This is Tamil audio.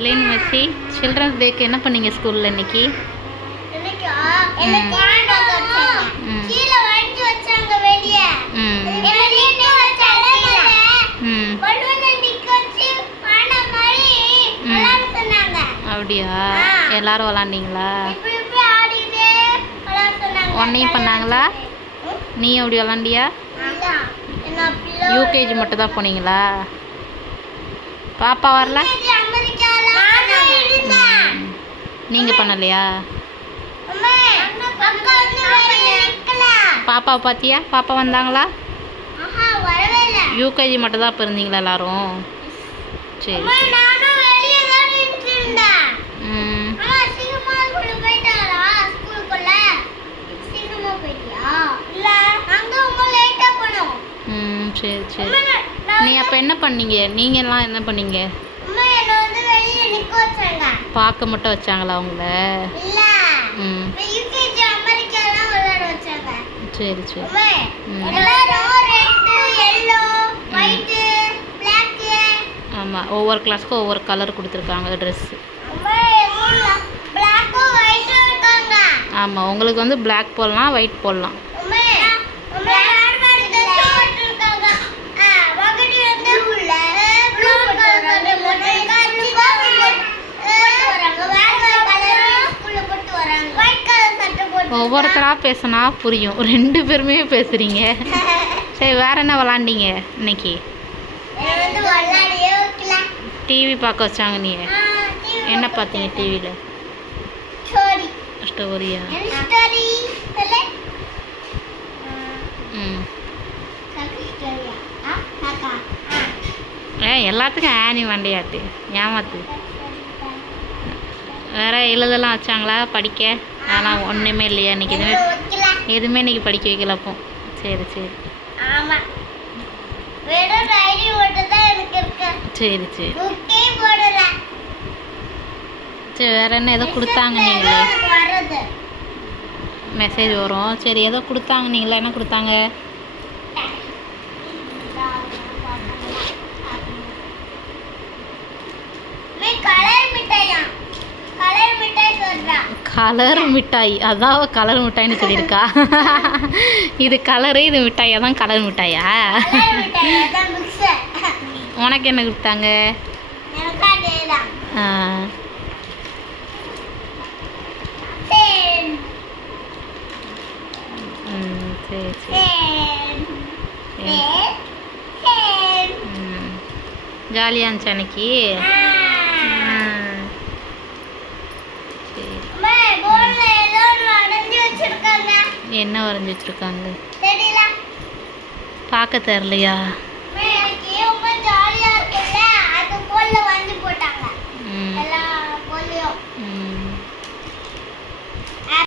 எட்லைன் மெஸ்ஸி, சில்ட்ரன்ஸ் டேக்கு என்ன பண்ணீங்க ஸ்கூலில் இன்னைக்கு? அப்படியா? எல்லாரும் விளாண்டிங்களா? உன்னையும் பண்ணாங்களா? நீ அப்படி விளாண்டியா? யூகேஜி மட்டும் தான் போனீங்களா? பாப்பா வரல? நீங்கள் பண்ணலையா? பாப்பாவை பார்த்தியா? பாப்பா வந்தாங்களா? யூகேஜி மட்டும் தான் இப்போ இருந்தீங்களா எல்லாரும்? சரி சரி சரி. நீ அப்போ என்ன பண்ணீங்க? நீங்கள்லாம் என்ன பண்ணீங்க? பார்க்க மட்டும் வச்சாங்களா அவங்கள? சரி சரி. ஆமாம், ஒவ்வொரு கிளாஸ்க்கும் ஒவ்வொரு கலர் கொடுத்துருக்காங்க ட்ரெஸ்ஸு. ஆமாம், உங்களுக்கு வந்து பிளாக் போடலாம், ஒயிட் போடலாம். ஒவ்வொருத்தராக பேசினா புரியும், 2 பேருமே பேசுகிறீங்க. சரி, வேறு என்ன விளாண்டிங்க இன்னைக்கு? டிவி பார்க்க வச்சாங்க. நீ என்ன பார்த்தீங்க டிவியில்? ஸ்டோரியா? எல்லாத்துக்கும் ஆனி வண்டியாட்டு ஏமாத்து. வேறு எழுதலாம் வச்சாங்களா படிக்க? அதெல்லாம் ஒன்றுமே இல்லையா இன்னைக்கு? எதுவுமே இன்னைக்கு படிக்க வைக்கல அப்போ? சரி சரி சரி சரி சரி. வேறு என்ன ஏதோ கொடுத்தாங்க நீங்களே? மெசேஜ் வரும். சரி, ஏதோ கொடுத்தாங்க நீங்களா? என்ன கொடுத்தாங்க? கலர் மிட்டாய். அதான் கலர் மிட்டாய்னு சொல்லியிருக்கா. இது கலரு, இது மிட்டாய். அதான் கலர் மிட்டாயா? உனக்கு என்ன கொடுத்தாங்க? சரி சரி. ஜாலியாக இருந்துச்சு அன்னைக்கு? என்ன வரைஞ்சி வச்சிருக்காங்க? பார்க்க தெரியலையா?